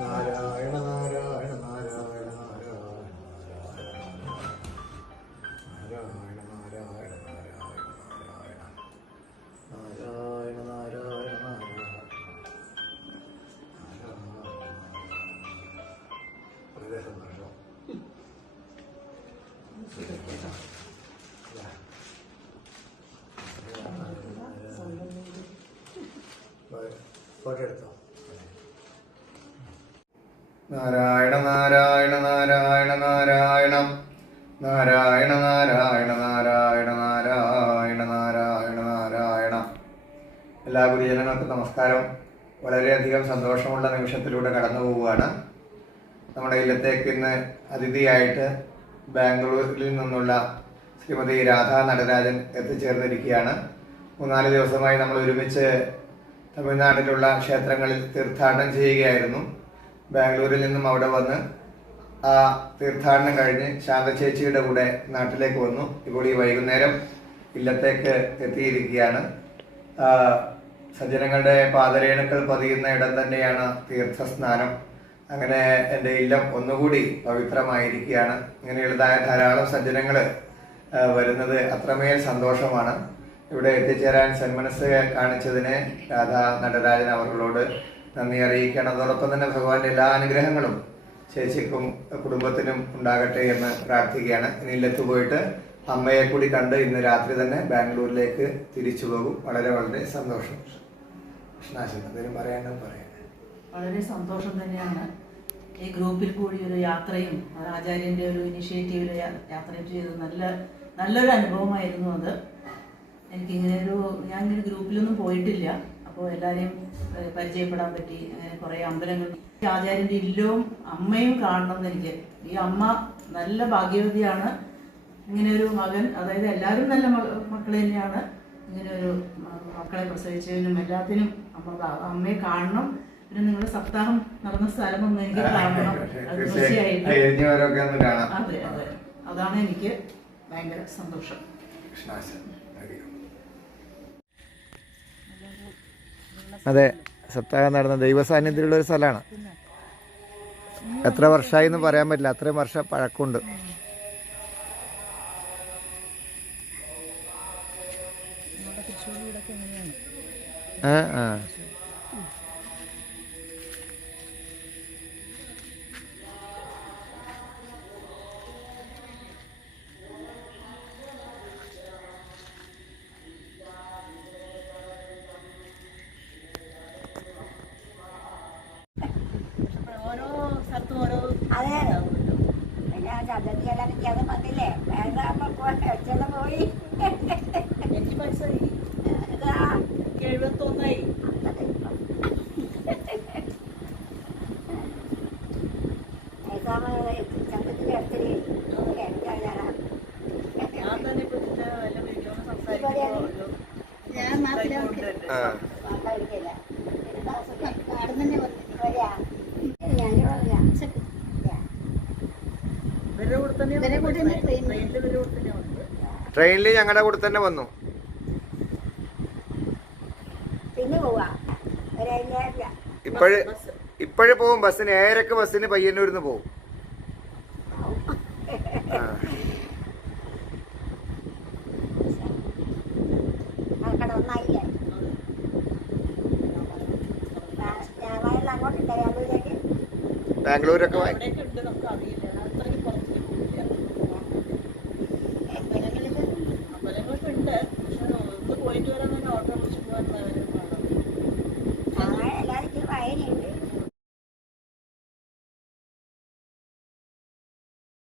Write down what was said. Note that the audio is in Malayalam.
നാരായണ നാരായണ നാരായണ നാരായണ നാരായണ നാരായണ നാരായണ നാരായണ നാരായണ വളരെ സന്തോഷം ഫോട്ടോ എടുത്തോ നാരായണ നാരായണ നാരായണ നാരായണം. നാരായണ നാരായണ നാരായണ നാരായണ നാരായണ നാരായണ. എല്ലാ ഗുരുജനങ്ങൾക്കും നമസ്കാരം. വളരെയധികം സന്തോഷമുള്ള നിമിഷത്തിലൂടെ കടന്നു പോവുകയാണ്. നമ്മുടെ ഇല്ലത്തേക്ക് ഇന്ന് അതിഥിയായിട്ട് ബാംഗ്ലൂരിൽ നിന്നുള്ള ശ്രീമതി രാധാ നടരാജൻ എത്തിച്ചേർന്നിരിക്കുകയാണ്. മൂന്നാൽ ദിവസമായി നമ്മൾ ഒരുമിച്ച് തമിഴ്നാട്ടിലുള്ള ക്ഷേത്രങ്ങളിൽ തീർത്ഥാടനം ചെയ്യുകയായിരുന്നു. ബാംഗ്ലൂരിൽ നിന്നും അവിടെ വന്ന് ആ തീർത്ഥാടനം കഴിഞ്ഞ് ശാന്തചേച്ചിയുടെ കൂടെ നാട്ടിലേക്ക് വന്നു. ഇപ്പോൾ ഈ വൈകുന്നേരം ഇല്ലത്തേക്ക് എത്തിയിരിക്കുകയാണ്. സജ്ജനങ്ങളുടെ പാതരേണുക്കൾ പതിയുന്ന ഇടം തന്നെയാണ് തീർത്ഥസ്നാനം. അങ്ങനെ എന്റെ ഇല്ലം ഒന്നുകൂടി പവിത്രമായിരിക്കുകയാണ്. ഇങ്ങനെയുള്ളതായ ധാരാളം സജ്ജനങ്ങൾ വരുന്നത് അത്രമേൽ സന്തോഷമാണ്. ഇവിടെ എത്തിച്ചേരാൻ സന്മനസ് കാണിച്ചതിന് രാധാ നടരാജൻ അവരോട് നന്ദി അറിയിക്കുകയാണ്. അതോടൊപ്പം തന്നെ ഭഗവാന്റെ എല്ലാ അനുഗ്രഹങ്ങളും ചേച്ചിക്കും കുടുംബത്തിനും ഉണ്ടാകട്ടെ എന്ന് പ്രാർത്ഥിക്കുകയാണ്. ഇനി ഇല്ലത്ത് പോയിട്ട് അമ്മയെ കൂടി കണ്ട് ഇന്ന് രാത്രി തന്നെ ബാംഗ്ലൂരിലേക്ക് തിരിച്ചു പോകും. വളരെ വളരെ സന്തോഷം. കൃഷ്ണാശൻ എന്തെങ്കിലും പറയാനും? പറയാം വളരെ സന്തോഷം തന്നെയാണ്. ഈ ഗ്രൂപ്പിൽ കൂടി ഒരു യാത്രയും ആചാര്യന്റെ ഒരു ഇനിഷ്യേറ്റീവിൽ യാത്രയും ചെയ്തത് നല്ല നല്ലൊരു അനുഭവമായിരുന്നു അത്. എനിക്കിങ്ങനെ ഒരു ഞാൻ ഇങ്ങനെ ഗ്രൂപ്പിലൊന്നും പോയിട്ടില്ല. അപ്പോൾ എല്ലാവരെയും പരിചയപ്പെടാൻ പറ്റി. അങ്ങനെ കുറേ അമ്പലങ്ങൾ. ഈ ആചാര്യന്റെ ഇല്ലവും അമ്മയും കാണണം എന്ന് എനിക്ക് ഈ അമ്മ നല്ല ഭാഗ്യവതിയാണ്. ഇങ്ങനെ ഒരു മകൻ അതായത് എല്ലാവരും നല്ല മക- മക്കൾ തന്നെയാണ്. ഇങ്ങനെ ഒരു മക്കളെ പ്രസവിച്ചതിനും എല്ലാത്തിനും അമ്മ അമ്മയെ കാണണം. പിന്നെ നിങ്ങളുടെ സപ്താഹം നടന്ന സ്ഥലം ഒന്ന് എനിക്ക് കാണണം. തീർച്ചയായിട്ടും അതെ അതെ അതാണ് എനിക്ക് ഭയങ്കര സന്തോഷം കൃഷ്ണാശൻ അതെ സപ്താഹം നടന്ന ദൈവ സാന്നിധ്യമുള്ള ഒരു സ്ഥലമാണ്. എത്ര വർഷമായി എന്ന് പറയാൻ പറ്റില്ല അത്രയും വർഷം പഴക്കമുണ്ട്. ആ ആ. ട്രെയിനിൽ ഞങ്ങളുടെ കൂടെ തന്നെ വന്നു. ഇപ്പോഴ് ഇപ്പോഴും പോവും ബസ്സിന്. ഏഴരക്ക് ബസ്സിന് പയ്യന്നൂരിൽ നിന്ന് പോവും ബാംഗ്ലൂരൊക്കെ? വായിക്കും quando eu era menor, para Lisboa,